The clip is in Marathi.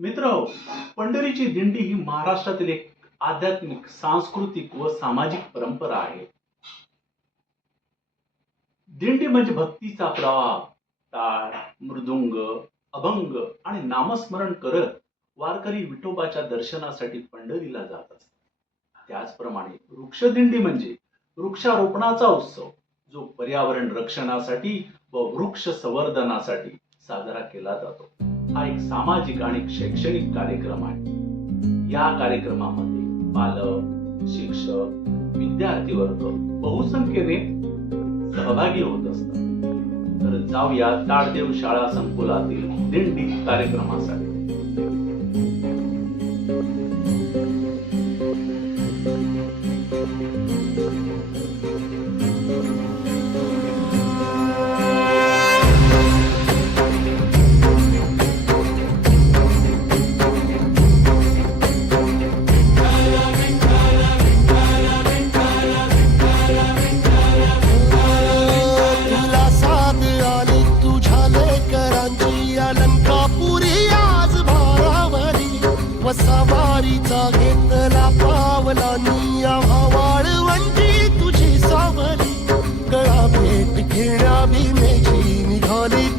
मित्र, पंढरीची दिंडी ही महाराष्ट्रातील एक आध्यात्मिक, सांस्कृतिक व सामाजिक परंपरा आहे. दिंडी म्हणजे भक्तीचा प्रवाह. टाळ, मृदुंग, अभंग आणि नामस्मरण करत वारकरी विठोबाच्या दर्शनासाठी पंढरीला जात असतात. त्याचप्रमाणे वृक्षदिंडी म्हणजे वृक्षारोपणाचा उत्सव, जो पर्यावरण रक्षणासाठी व वृक्ष संवर्धनासाठी साजरा केला जातो. हा एक सामाजिक आणि शैक्षणिक कार्यक्रम आहे. या कार्यक्रमामध्ये पालक, शिक्षक, विद्यार्थी वर्ग बहुसंख्येने सहभागी होत असतात. तर जाऊया ताडदेव शाळा संकुलातील दिंडी कार्यक्रमासाठी. सवारीचा घेतला पावला निया वाळवंटी तुझी सावली, गळा भेट घेण्या भीमेची निघाली